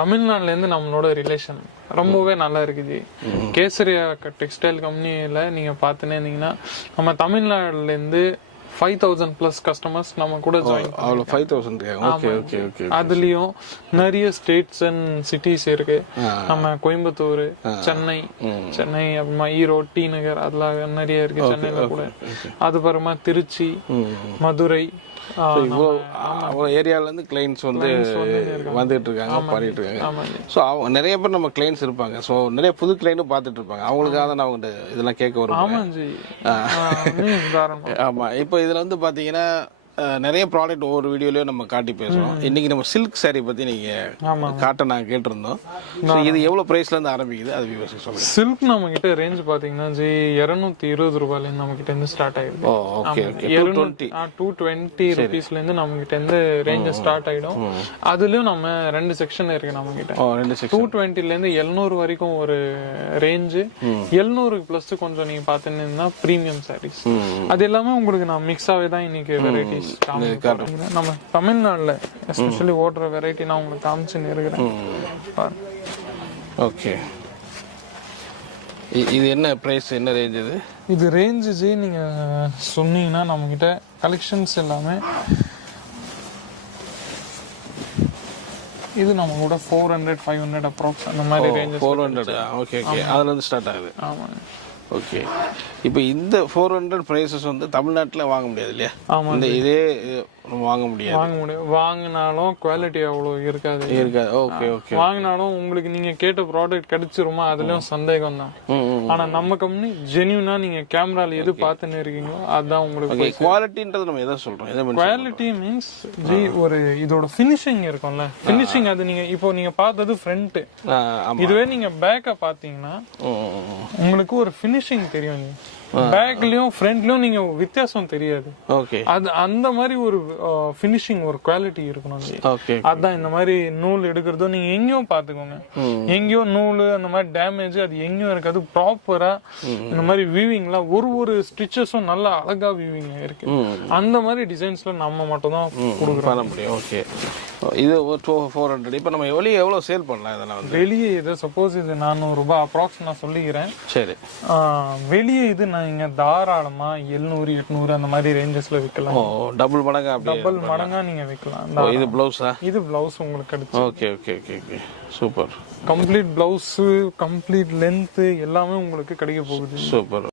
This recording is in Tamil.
தமிழ்நாடுல இருந்து நம்மளோட ரிலேஷன் ரொம்பவே நல்லா இருக்குது. கேசரியா டெக்ஸ்டைல் கம்பெனியில நீங்க பாத்துனே இருந்தீங்கன்னா நம்ம தமிழ்நாடுல இருந்து 5000+ கஸ்டமர்ஸ் நம்ம கூட ஜாயின். 5000. அதுலயும் நிறைய ஸ்டேட்ஸ் அண்ட் சிட்டிஸ் இருக்கு. நம்ம கோயம்புத்தூர், சென்னை, அப்புறமா ஈரோடு, டி நகர் அதெல்லாம் நிறைய இருக்கு சென்னையில கூட. அதுக்கப்புறமா திருச்சி, மதுரை, ஏரியால இருந்து கிளைண்ட்ஸ் வந்து வந்துட்டு இருக்காங்க, பண்ணிட்டு இருக்காங்க. ஸோ அவங்க நிறைய பேர் நம்ம கிளைண்ட்ஸ் இருப்பாங்க. ஸோ நிறைய புது கிளைண்ட்டும் பார்த்துட்டு இருப்பாங்க. அவங்களுக்காக தான் அவங்க இதெல்லாம் கேட்க வருவாங்க. ஆமா, இப்போ இதுல வந்து பாத்தீங்கன்னா நிறைய ப்ராடக்ட் ஒவ்வொரு வீடியோலயும் நம்ம காட்டி பேசுறோம். இன்னைக்கு நம்ம சில்க் சாரி பத்தி நீங்க காட்ட நாங்க கேட்டிருந்தோம். இது எவ்வளவு பிரைஸ்ல இருந்து ஆரம்பிக்குது அது வியூவர்ஸ்க்கு சொல்லுங்க. சில்க் நம்ம கிட்ட ரேஞ்ச் பாத்தீங்கன்னா 220 ரூபாயில இருந்து நம்ம கிட்ட இருந்து ஸ்டார்ட் ஆயிடுது. ஓகே 220 ரூபீஸ்ல இருந்து நம்ம கிட்ட இருந்து ரேஞ்ச் ஸ்டார்ட் ஆயிடும். அதுலயும் நம்ம ரெண்டு செக்ஷன் இருக்கு நம்ம கிட்ட. 220ல இருந்து 700 வரைக்கும் ஒரு ரேஞ்ச். 700 பிளஸ் கொஞ்சம் நீங்க பாத்தீங்கன்னா பிரீமியம் சாரீஸ். அது எல்லாமே உங்களுக்கு நான் மிக்ஸாவே தான் இன்னைக்கு வெரைட்டிஸ் நம்ம தமிழ்நாடுல எஸ்பெஷலி ஓடுற வெரைட்டி நான் உங்களுக்கு காமிச்சுன்னு இருக்கிறேன். ஓகே, இது என்ன பிரைஸ், என்ன ரேஞ்ச்? இது ரேஞ்ச் நீங்க சொன்னீங்கன்னா நம்ம கிட்ட கலெக்ஷன்ஸ் எல்லாமே இது நம்ம கூட 400 500 அப்ராக்ஸ் அந்த மாதிரி ரேஞ்ச். 400. ஓகே அதுல இருந்து ஸ்டார்ட் ஆகுது. ஆமா. ஓகே, இப்போ இந்த 400 பிரைசஸ் வந்து தமிழ்நாட்டில் வாங்க முடியாது இல்லையா? இந்த இதே வாங்க முடியாது. வாங்கினாலும் குவாலிட்டி அவ்வளவு இருக்காது. ஓகே. வாங்கினாலும் உங்களுக்கு நீங்க கேட்ட ப்ராடக்ட் கிடைச்சிருமா அதுலயும் சந்தேகம் தான். ஆனா நம்ம கம்பெனி ஜென்யூனா நீங்க கேமரால எது பார்த்துன்னு இருக்கீங்களோ அதுதான் உங்களுக்கு. குவாலிட்டின்றது நம்ம எதை சொல்றோம்? குவாலிட்டி மீன்ஸ் ஒரு இதோட ஃபினிஷிங் இருக்கும்ல, ஃபினிஷிங். அது நீங்க இப்போ நீங்க பார்த்தது ஃப்ரண்ட், இதுவே நீங்க பேக்க பாத்தீங்கன்னா உங்களுக்கு ஒரு ஃபினிஷிங் தெரியும். பேக்லயும் ஃப்ரண்ட்லயும் நீங்க வித்தியாசம் தெரியாது. ஓகே, அது அந்த மாதிரி ஒரு ஃபினிஷிங், ஒரு குவாலிட்டி இருக்கணும். அதான் இந்த மாதிரி நூல் எடுக்கிறதோ நீங்க எங்கேயும் பாத்துக்கோங்க. எங்கேயோ நூல் அந்த மாதிரி டேமேஜ் அது எங்கேயும் இருக்காது. ப்ராப்பரா இந்த மாதிரி வீவிங்லாம் ஒரு ஸ்டிச்சஸும் நல்லா அழகா வீவிங் இருக்கு. அந்த மாதிரி டிசைன்ஸ்ல நம்ம மட்டும் தான் கொடுக்குற முடியும். ஓகே, இது 400. இப்ப நம்ம எவ்வளவு சேல் பண்ணலாம் இதெல்லாம் வந்து? வெளியே இது சப்போஸ் இது 400 ரூபாய் அப்ராக்ஸ் நான் சொல்லிக்கிறேன். சரி, வெளியே இது நீங்க தாராளமா 700 800 அந்த மாதிரி ரேஞ்சஸ்ல விற்கலாம். டபுள் மடங்கா நீங்க விற்கலாம். இது பிளவுஸா? இது பிளவுஸ் உங்களுக்கு கிடைச்சு. Okay super. Complete blouse, complete length எல்லாமே உங்களுக்கு கிடைக்க போகுது. சூப்பர்.